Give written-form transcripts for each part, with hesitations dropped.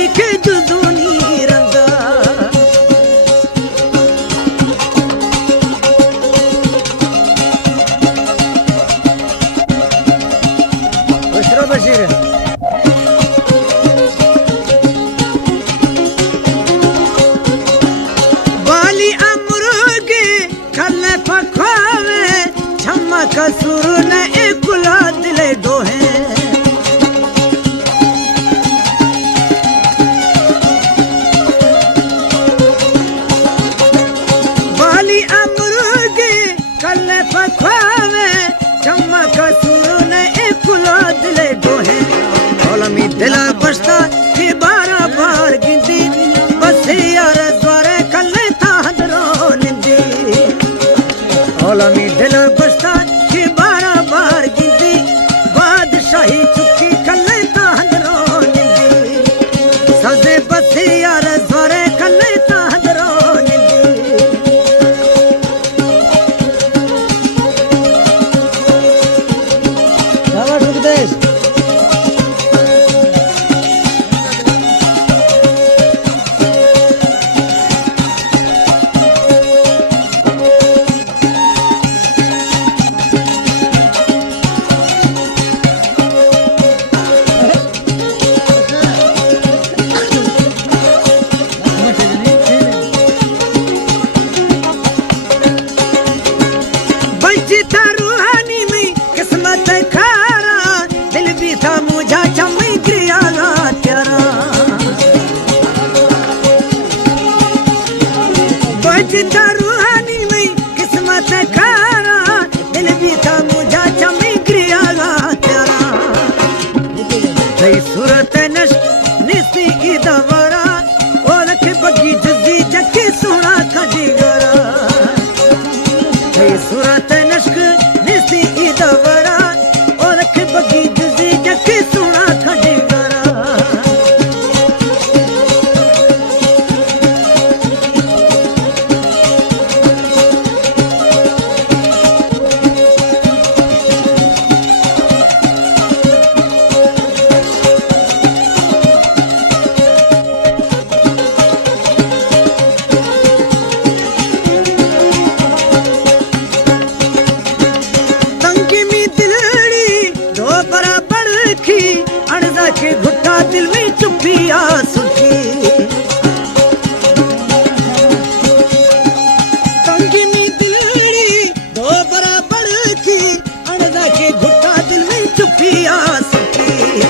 दिली के जुदूनी रंगा बशरो बशीर बाली अमरुगे कल पखावे छमक सुर ने गुला दिले डोहे बाली अमरुगे कल पखावे छमक सुर ने गुला दिले डोहे ओलमी दिला बस्ता के बारा बार गिंदी बस यार द्वारे कल ताहदरो निंदी ओलमी दिला बस्ता के बारा बार गिंदी बादशाही चुकी कल ताहदरो निंदी सजे बस यार द्वारे कल ताहदरो निंदी जावा सुखदेश बंचिता रूहानी में किस्मत खारा दिल भी था मुझा चमई गिरियाला तेरा बंचिता रूहानी में किस्मत खारा दिल भी था मुझा चमई गिरियाला तेरा सूरत नश निस्ती की दवारा ओलख बगी जजी जकी सोना खजी गरा सूरत नश्क निस्ती की दवारा ओलख बगी जजी जकी सोना खजी गरा तंगी में दिलड़ी दो बराबर की अड़दा के घुट्टा दिल में चुपिया सुखी तंगी में दिलड़ी दो बराबर की अड़दा के घुट्टा दिल में चुपिया सुखी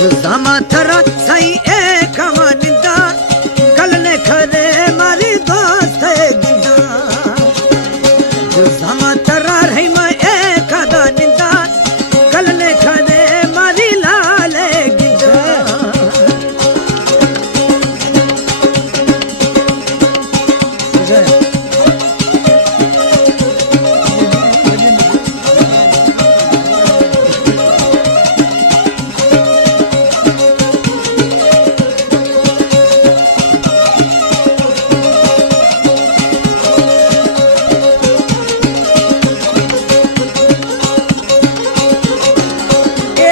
जुदामा थरा सही एक निंदा कल ने खरे मारी दोस्त है गिंदा जुदामा थरा रही मैं एक आदा निंदा कल ने खरे मारी लाल गिंदा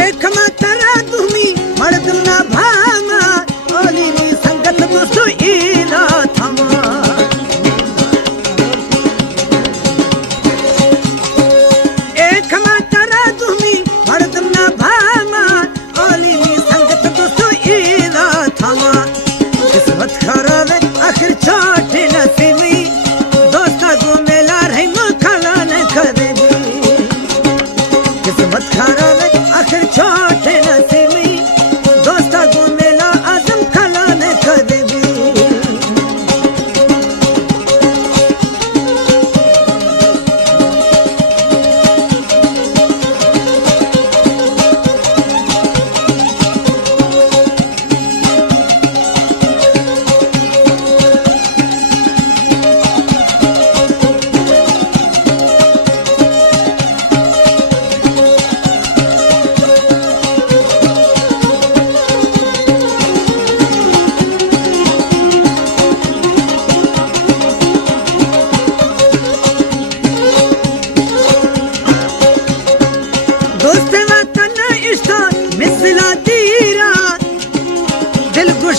एक मतरा तुम्ही मर्दम ना भामा ओली नी संगत मुस्तु इला थमा एक मतरा तुम्ही मर्दम ना भामा ओली नी संगत मुस्तु इला थमा किस्मत खराब आखिर छोटे नसीबी दोस्ता को मेला रही मुखला न खदेबी किस्मत खराब आखिर छोटे नसीबी दोस्ता को मेला आजम खला न खदेबी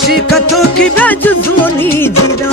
आशिकतों की बेजुजूनी जीरा